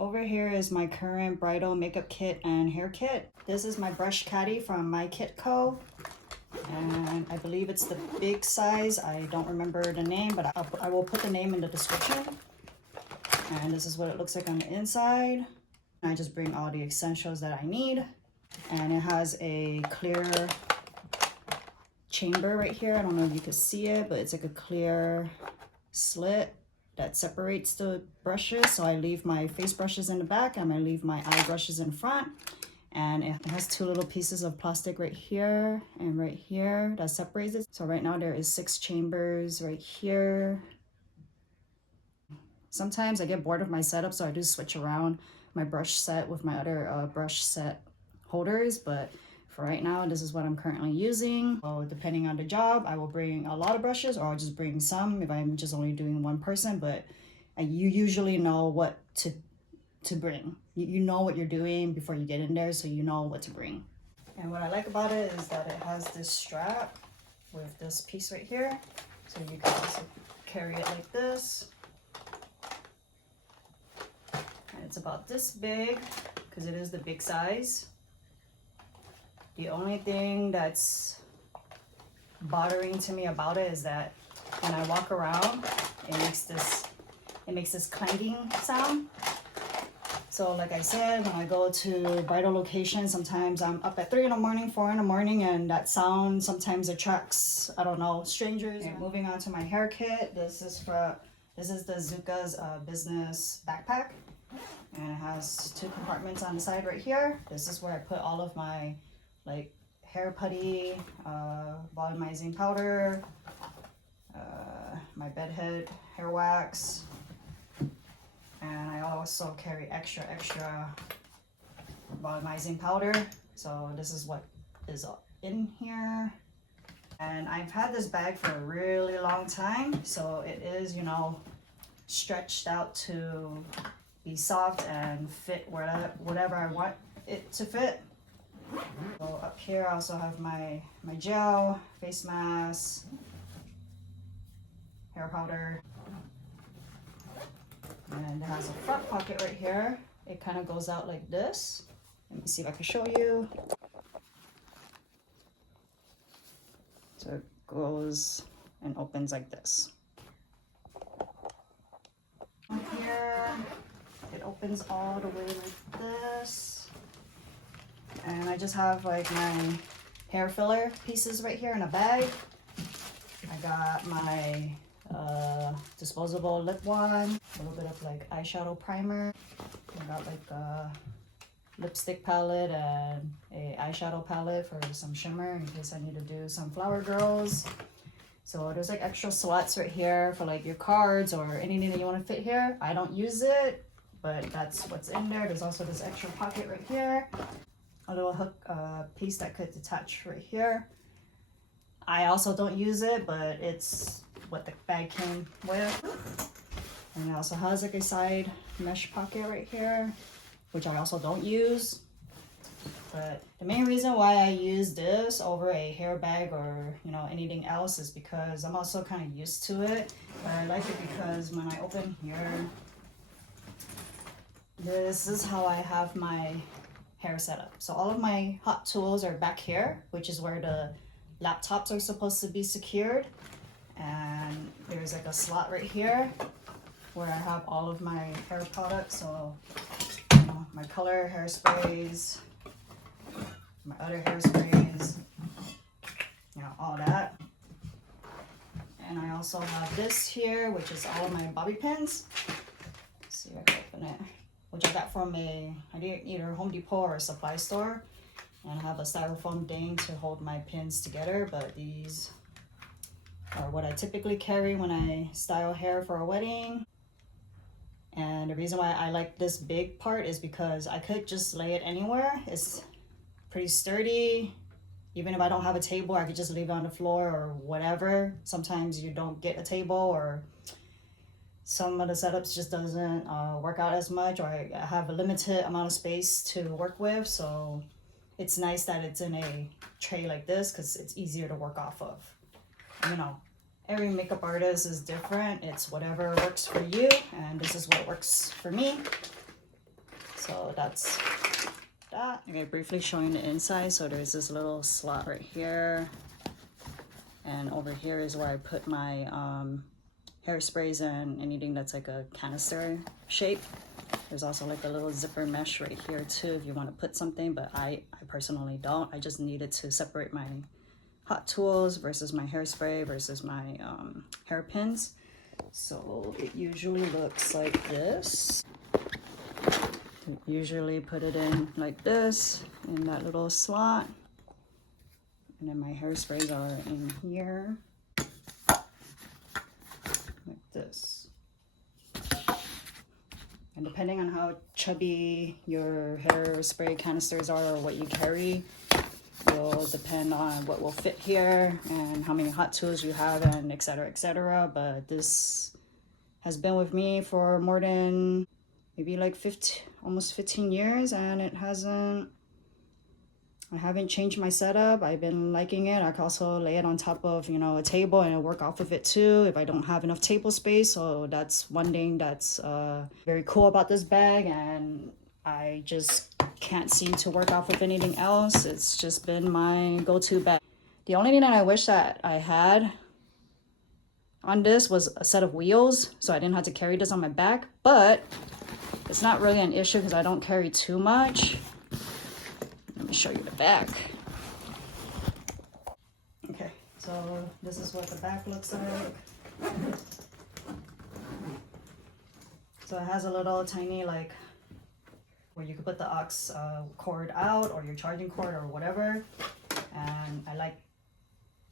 Over here is my current bridal makeup kit and hair kit. This is my brush caddy from My Kit Co. And I believe it's the big size. I don't remember the name, but I will put the name in the description. And this is what it looks like on the inside. I just bring all the essentials that I need. And it has a clear chamber right here. I don't know if you can see it, but it's like a clear slit that separates the brushes. So I leave my face brushes in the back and I leave my eye brushes in front. And it has two little pieces of plastic right here and right here that separates it. So right now there is 6 chambers right here. Sometimes I get bored of my setup, so I do switch around my brush set with my other brush set holders, but for right now, this is what I'm currently using. So depending on the job, I will bring a lot of brushes or I'll just bring some if I'm just only doing one person, but you usually know what to bring. You know what you're doing before you get in there, so you know what to bring. And what I like about it is that it has this strap with this piece right here. So you can also carry it like this. And it's about this big because it is the big size. The only thing that's bothering to me about it is that when I walk around, it makes this clanking sound. So like I said, when I go to bridal locations, sometimes I'm up at 3 in the morning, 4 in the morning, and that sound sometimes attracts, I don't know, strangers. Okay, moving on to my hair kit. This is the Zuka's business backpack, and it has 2 compartments on the side right here. This is where I put all of my like hair putty, volumizing powder, my bedhead hair wax, and I also carry extra volumizing powder. So this is what is in here. And I've had this bag for a really long time, so it is, you know, stretched out to be soft and fit whatever I want it to fit. So up here I also have my gel, face mask, hair powder, and it has a front pocket right here. It kind of goes out like this. Let me see if I can show you. So it goes and opens like this. Up here, it opens all the way like this. And I just have like my hair filler pieces right here in a bag. I got my disposable lip wand, a little bit of like eyeshadow primer. I got like a lipstick palette and a eyeshadow palette for some shimmer in case I need to do some flower girls. So there's like extra slots right here for like your cards or anything that you want to fit here. I don't use it, but that's what's in there. There's also this extra pocket right here. A little hook piece that could detach right here. I also don't use it, but it's what the bag came with. And it also has like a side mesh pocket right here, which I also don't use. But the main reason why I use this over a hair bag or, you know, anything else is because I'm also kind of used to it. But I like it because when I open here, this is how I have my hair setup. So all of my hot tools are back here, which is where the laptops are supposed to be secured. And there's like a slot right here where I have all of my hair products. So, you know, my color hairsprays, my other hairsprays, you know, all that. And I also have this here, which is all of my bobby pins. Let's see if I can open it. Which I got from either Home Depot or a supply store. And I have a styrofoam thing to hold my pins together, but these are what I typically carry when I style hair for a wedding. And the reason why I like this big part is because I could just lay it anywhere. It's pretty sturdy. Even if I don't have a table, I could just leave it on the floor or whatever. Sometimes you don't get a table, or some of the setups just doesn't work out as much, or I have a limited amount of space to work with. So it's nice that it's in a tray like this because it's easier to work off of. You know, every makeup artist is different. It's whatever works for you, and this is what works for me. So that's that. Okay, briefly showing the inside. So there's this little slot right here, and over here is where I put my hairsprays and anything that's like a canister shape. There's also like a little zipper mesh right here too if you want to put something, but I personally don't. I just needed to separate my hot tools versus my hairspray versus my hairpins. So it usually looks like this. Usually put it in like this, in that little slot. And then my hairsprays are in here, like this. And depending on how chubby your hairspray canisters are or what you carry, will depend on what will fit here and how many hot tools you have and etc, etc. But this has been with me for more than maybe like almost 15 years, and I haven't changed my setup. I've been liking it. I can also lay it on top of, you know, a table and work off of it too if I don't have enough table space. So that's one thing that's very cool about this bag, and I just can't seem to work off of anything else. It's just been my go-to bag. The only thing that I wish that I had on this was a set of wheels, so I didn't have to carry this on my back, but it's not really an issue because I don't carry too much. Let me show you the back. Okay, so this is what the back looks like. So it has a little tiny like where you could put the aux cord out or your charging cord or whatever. And I like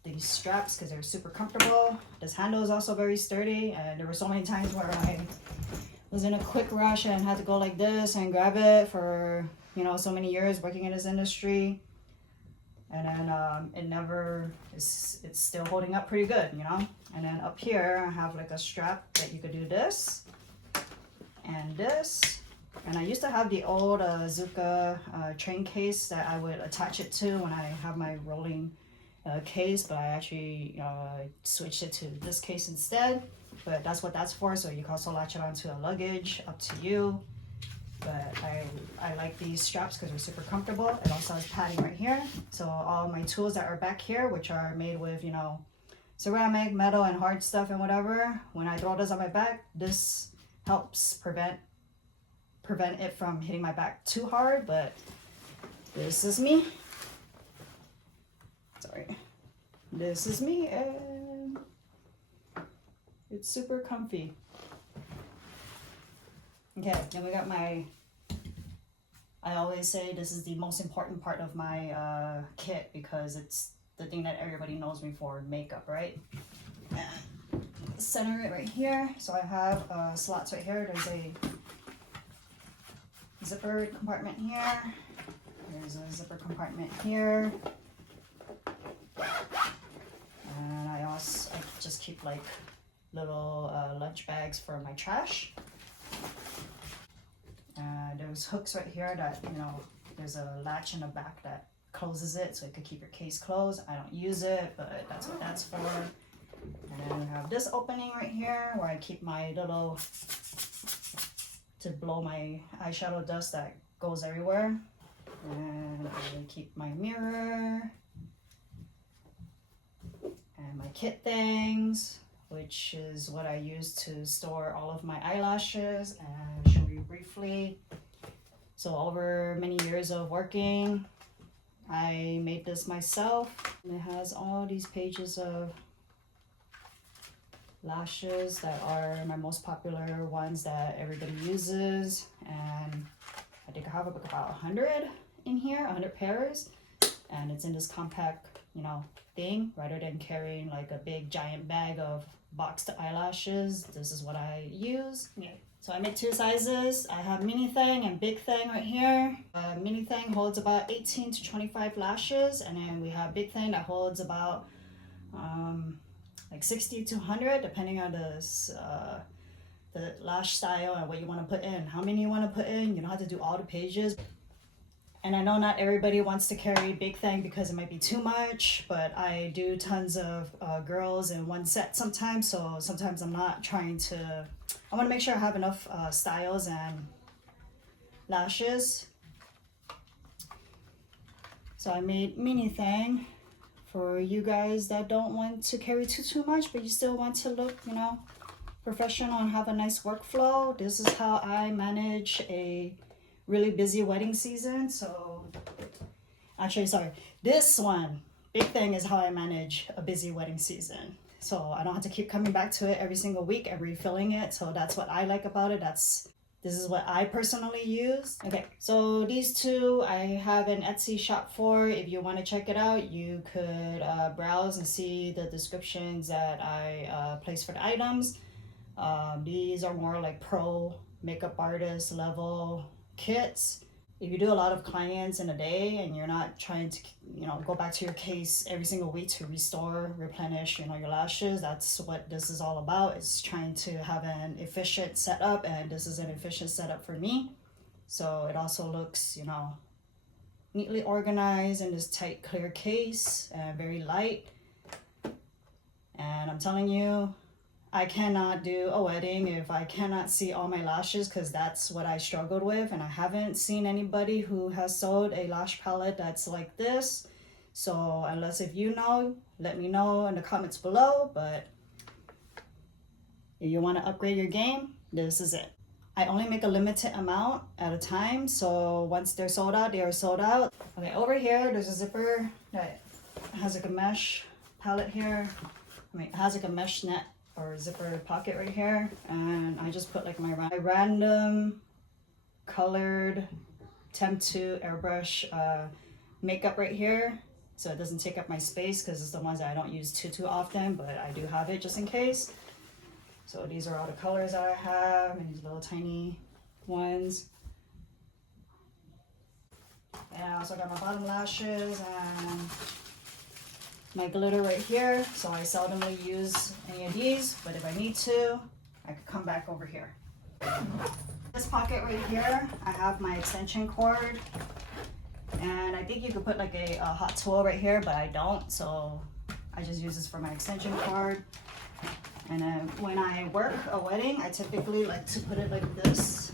these straps because they're super comfortable. This handle is also very sturdy, and there were so many times where I was in a quick rush and had to go like this and grab it for, you know, so many years working in this industry, and then it's still holding up pretty good, you know. And then up here I have like a strap that you could do this and this. And I used to have the old Zuka train case that I would attach it to when I have my rolling case, but I actually switched it to this case instead. But that's what that's for, so you can also latch it onto a luggage, up to you. But I like these straps because they're super comfortable. It also has padding right here. So all my tools that are back here, which are made with, you know, ceramic, metal, and hard stuff and whatever, when I throw this on my back, this helps prevent it from hitting my back too hard. But this is me. Sorry. This is me, and it's super comfy. Okay, then we got I always say this is the most important part of my kit because it's the thing that everybody knows me for, makeup, right? And center it right here. So I have slots right here. There's a zipper compartment here. There's a zipper compartment here. And I just keep like little lunch bags for my trash. There's hooks right here that, you know, there's a latch in the back that closes it so you could keep your case closed. I don't use it, but that's what that's for. And then we have this opening right here where I keep my little, to blow my eyeshadow dust that goes everywhere. And I keep my mirror and my kit things, which is what I use to store all of my eyelashes. And I'll show you briefly. So over many years of working, I made this myself. And it has all these pages of lashes that are my most popular ones that everybody uses. And I think I have about 100 in here, 100 pairs. And it's in this compact, you know, thing, rather than carrying like a big giant bag of boxed eyelashes. This is what I use. Yeah. So I make two sizes. I have mini Thang and big Thang right here. Mini Thang holds about 18 to 25 lashes, and then we have big Thang that holds about like 60 to 100, depending on the lash style and what you want to put in, how many you want to put in. You don't have to do all the pages. And I know not everybody wants to carry big Thang because it might be too much, but I do tons of girls in one set sometimes. So sometimes I'm not trying to, I want to make sure I have enough styles and lashes. So I made mini Thang for you guys that don't want to carry too much, but you still want to look, you know, professional and have a nice workflow. This is how I manage a really busy wedding season. So actually, sorry, this one big thing is how I manage a busy wedding season. So I don't have to keep coming back to it every single week and refilling it. So that's what I like about it. This is what I personally use. Okay, so these two I have an Etsy shop for. If you want to check it out, you could browse and see the descriptions that I place for the items. These are more like pro makeup artist level kits. If you do a lot of clients in a day and you're not trying to, you know, go back to your case every single week to restore, replenish, you know, your lashes, that's what this is all about. It's trying to have an efficient setup, and this is an efficient setup for me. So it also looks, you know, neatly organized in this tight, clear case, and very light. And I'm telling you, I cannot do a wedding if I cannot see all my lashes, because that's what I struggled with, and I haven't seen anybody who has sold a lash palette that's like this. So unless if you know, let me know in the comments below. But if you want to upgrade your game, this is it. I only make a limited amount at a time, so once they're sold out, they are sold out. Okay, over here there's a zipper that has like a mesh palette here. I mean, it has like a mesh net or zipper pocket right here, and I just put like my random colored Temp 2 airbrush makeup right here, so it doesn't take up my space, because it's the ones that I don't use too often, but I do have it just in case. So these are all the colors that I have, and these little tiny ones. And I also got my bottom lashes and my glitter right here. So I seldomly use any of these, but if I need to, I could come back over here. This pocket right here, I have my extension cord, and I think you could put like a hot tool right here, but I don't, so I just use this for my extension cord. And then when I work a wedding, I typically like to put it like this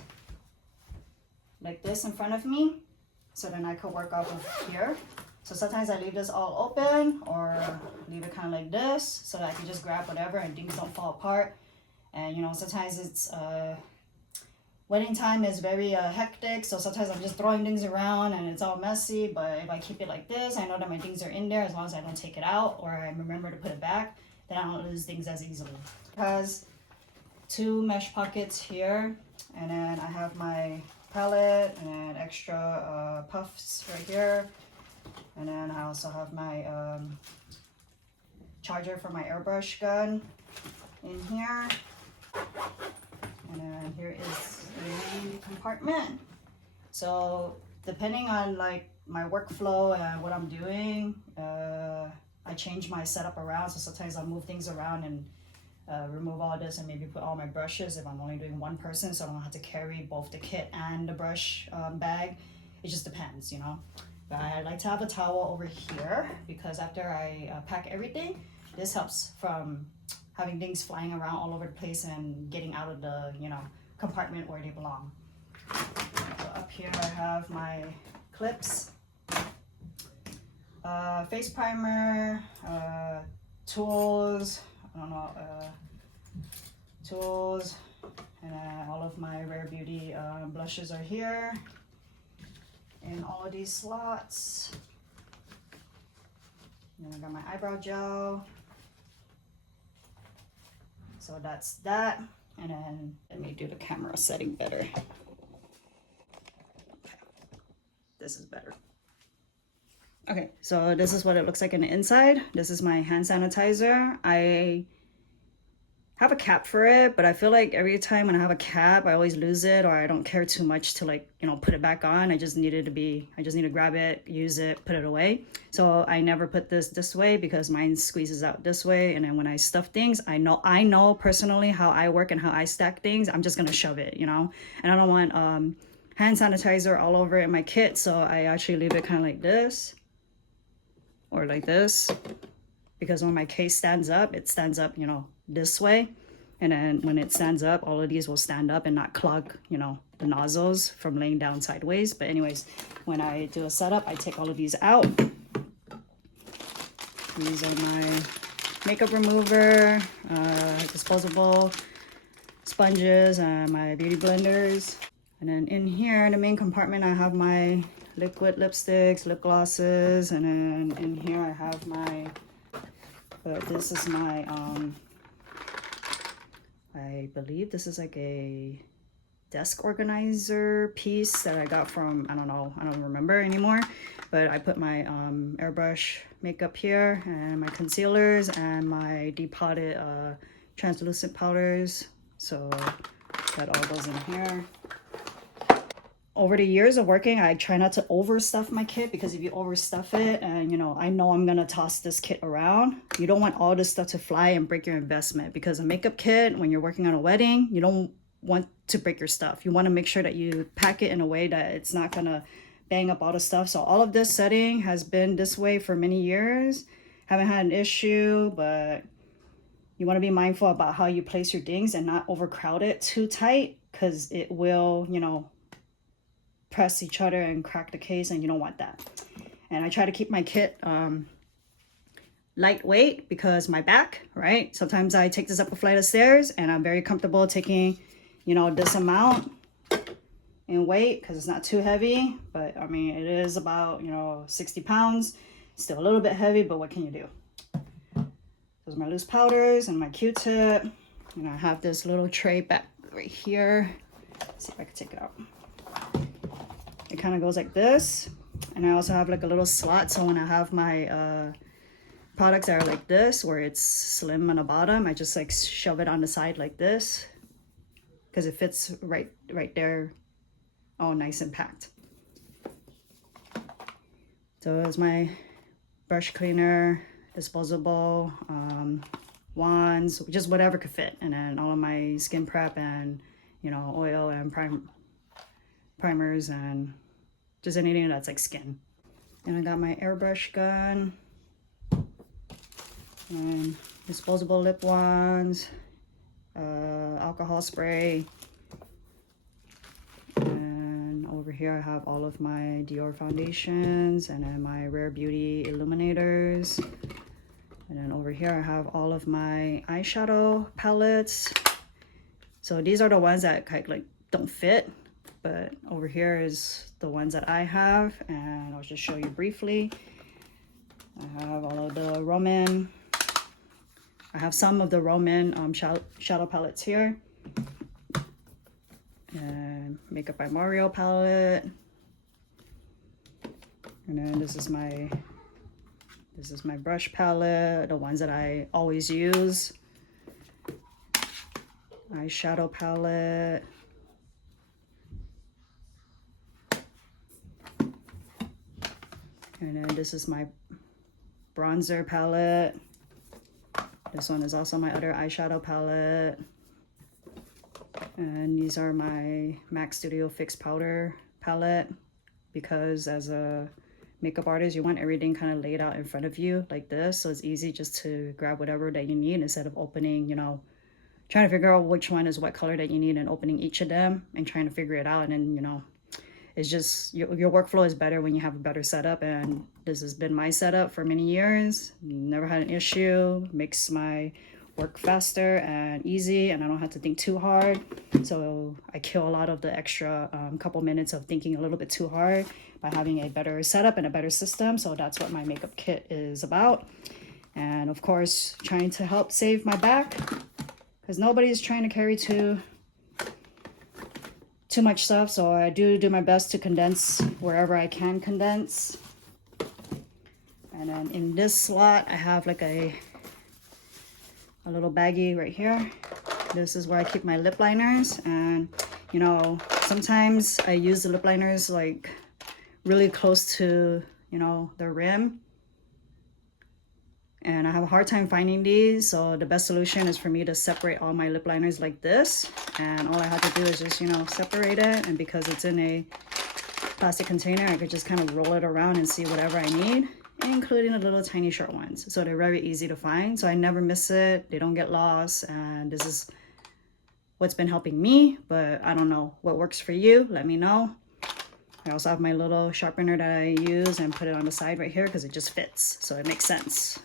in front of me, so then I could work off of here. So sometimes I leave this all open, or leave it kind of like this, so that I can just grab whatever and things don't fall apart. And you know, sometimes it's wedding time is very hectic, so sometimes I'm just throwing things around and it's all messy. But if I keep it like this, I know that my things are in there, as long as I don't take it out or I remember to put it back, then I don't lose things as easily. It has two mesh pockets here, and then I have my palette and extra puffs right here. And then I also have my charger for my airbrush gun in here. And then here is the compartment. So depending on like my workflow and what I'm doing, I change my setup around. So sometimes I'll move things around and remove all this and maybe put all my brushes if I'm only doing one person, so I don't have to carry both the kit and the brush bag. It just depends, you know. But I like to have a towel over here, because after I pack everything, this helps from having things flying around all over the place and getting out of the, you know, compartment where they belong. So up here I have my clips, face primer, tools, tools, and all of my Rare Beauty blushes are here in all of these slots. And I got my eyebrow gel. So that's that. And then let me do the camera setting better. Okay. This is better. Okay, so this is what it looks like on the inside. This is my hand sanitizer. I have a cap for it, but I feel like every time when I have a cap, I always lose it, or I don't care too much to, like, you know, put it back on. I just need to grab it, use it, put it away. So I never put this way, because mine squeezes out this way. And then when I stuff things, I know personally how I work and how I stack things. I'm just gonna shove it, you know, and I don't want hand sanitizer all over in my kit. So I actually leave it kind of like this, or like this, because when my case stands up, it stands up, you know, this way. And then when it stands up, all of these will stand up and not clog, you know, the nozzles from laying down sideways. But anyways, when I do a setup, I take all of these out. These are my makeup remover, disposable sponges, and my beauty blenders. And then in here, in the main compartment, I have my liquid lipsticks, lip glosses, and then in here I have my, this is my, I believe this is like a desk organizer piece that I got from, I don't know, I don't remember anymore, but I put my airbrush makeup here, and my concealers, and my depotted translucent powders. So that all goes in here. Over the years of working, I try not to overstuff my kit, because if you overstuff it, and you know, I know I'm gonna toss this kit around, you don't want all this stuff to fly and break your investment. Because a makeup kit, when you're working on a wedding, you don't want to break your stuff. You want to make sure that you pack it in a way that it's not gonna bang up all the stuff. So all of this setting has been this way for many years. Haven't had an issue, but you want to be mindful about how you place your things and not overcrowd it too tight, because it will, you know, press each other and crack the case, and you don't want that. And I try to keep my kit lightweight, because my back, right? Sometimes I take this up a flight of stairs, and I'm very comfortable taking, you know, this amount in weight, because it's not too heavy. But I mean, it is about, you know, 60 pounds. Still a little bit heavy, but what can you do? Those are my loose powders and my Q-tip. And I have this little tray back right here. Let's see if I can take it out. It kind of goes like this. And I also have like a little slot, so when I have my products that are like this, where it's slim on the bottom, I just like shove it on the side like this, because it fits right there, all nice and packed. So it's my brush cleaner, disposable wands, just whatever could fit. And then all of my skin prep and, you know, oil and primers and just anything that's like skin. And I got my airbrush gun and disposable lip wands, alcohol spray, and over here I have all of my Dior foundations, and then my Rare Beauty illuminators, and then over here I have all of my eyeshadow palettes. So these are the ones that like don't fit, but over here is the ones that I have, and I'll just show you briefly. I have all of the Roman, I have some of the Roman shadow palettes here, and Makeup by Mario palette, and then this is my brush palette, the ones that I always use, eyeshadow palette, and then this is my bronzer palette. This one is also my other eyeshadow palette. And these are my MAC Studio Fix Powder palette, because as a makeup artist, you want everything kind of laid out in front of you like this, so it's easy just to grab whatever that you need, instead of opening, you know, trying to figure out which one is what color that you need, and opening each of them and trying to figure it out. And then, you know, it's just your workflow is better when you have a better setup, and this has been my setup for many years. Never had an issue. Makes my work faster and easy, and I don't have to think too hard. So I kill a lot of the extra couple minutes of thinking a little bit too hard by having a better setup and a better system. So that's what my makeup kit is about. And of course, trying to help save my back, because nobody's trying to carry too much stuff. So I do my best to condense wherever I can condense. And then in this slot, I have like a little baggie right here. This is where I keep my lip liners. And you know, sometimes I use the lip liners like really close to, you know, the rim, and I have a hard time finding these. So the best solution is for me to separate all my lip liners like this, and all I have to do is just, you know, separate it. And because it's in a plastic container, I could just kind of roll it around and see whatever I need, including the little tiny short ones. So they're very easy to find, so I never miss it. They don't get lost, and this is what's been helping me, but I don't know what works for you. Let me know. I also have my little sharpener that I use and put it on the side right here because it just fits, so it makes sense.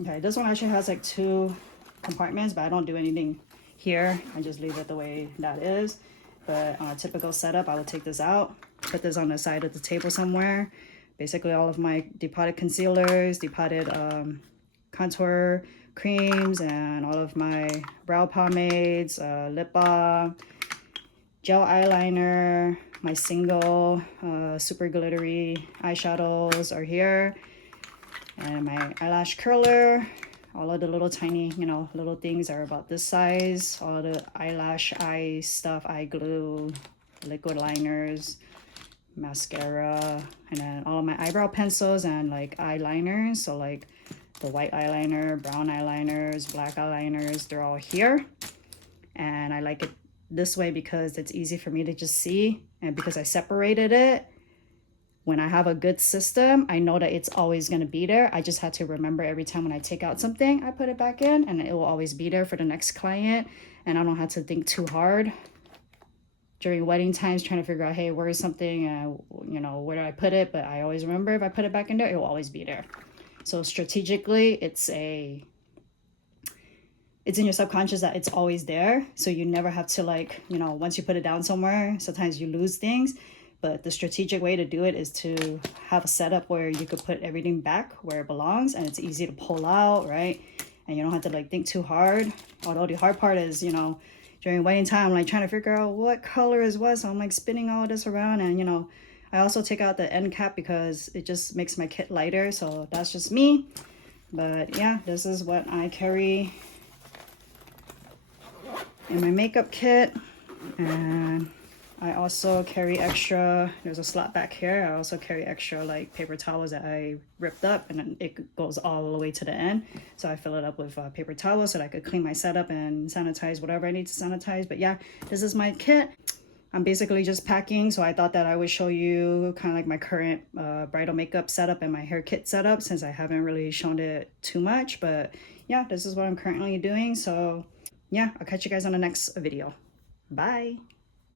Okay, this one actually has like 2 compartments, but I don't do anything here. I just leave it the way that is. But on a typical setup, I will take this out, put this on the side of the table somewhere. Basically all of my depotted concealers, depotted contour creams, and all of my brow pomades, lip balm, gel eyeliner, my single super glittery eyeshadows are here, and my eyelash curler. All of the little tiny, you know, little things are about this size. All of the eyelash, eye stuff, eye glue, liquid liners, mascara, and then all of my eyebrow pencils and like eyeliners. So like the white eyeliner, brown eyeliners, black eyeliners, they're all here. And I like it this way because it's easy for me to just see, and because I separated it. When I have a good system, I know that it's always going to be there. I just had to remember every time when I take out something, I put it back in, and it will always be there for the next client. And I don't have to think too hard during wedding times trying to figure out, hey, where is something? You know, where do I put it? But I always remember if I put it back in there, it will always be there. So strategically, it's in your subconscious that it's always there. So you never have to, like, you know, once you put it down somewhere, sometimes you lose things. But the strategic way to do it is to have a setup where you could put everything back where it belongs, and it's easy to pull out, right? And you don't have to like think too hard. Although the hard part is, you know, during wedding time, I'm like trying to figure out what color is what. So I'm like spinning all this around, and you know, I also take out the end cap because it just makes my kit lighter. So that's just me. But yeah, this is what I carry in my makeup kit. And I also carry extra, there's a slot back here. I also carry extra like paper towels that I ripped up, and then it goes all the way to the end. So I fill it up with paper towels so that I could clean my setup and sanitize whatever I need to sanitize. But yeah, this is my kit. I'm basically just packing, so I thought that I would show you kind of like my current bridal makeup setup and my hair kit setup, since I haven't really shown it too much. But yeah, this is what I'm currently doing. So yeah, I'll catch you guys on the next video. Bye.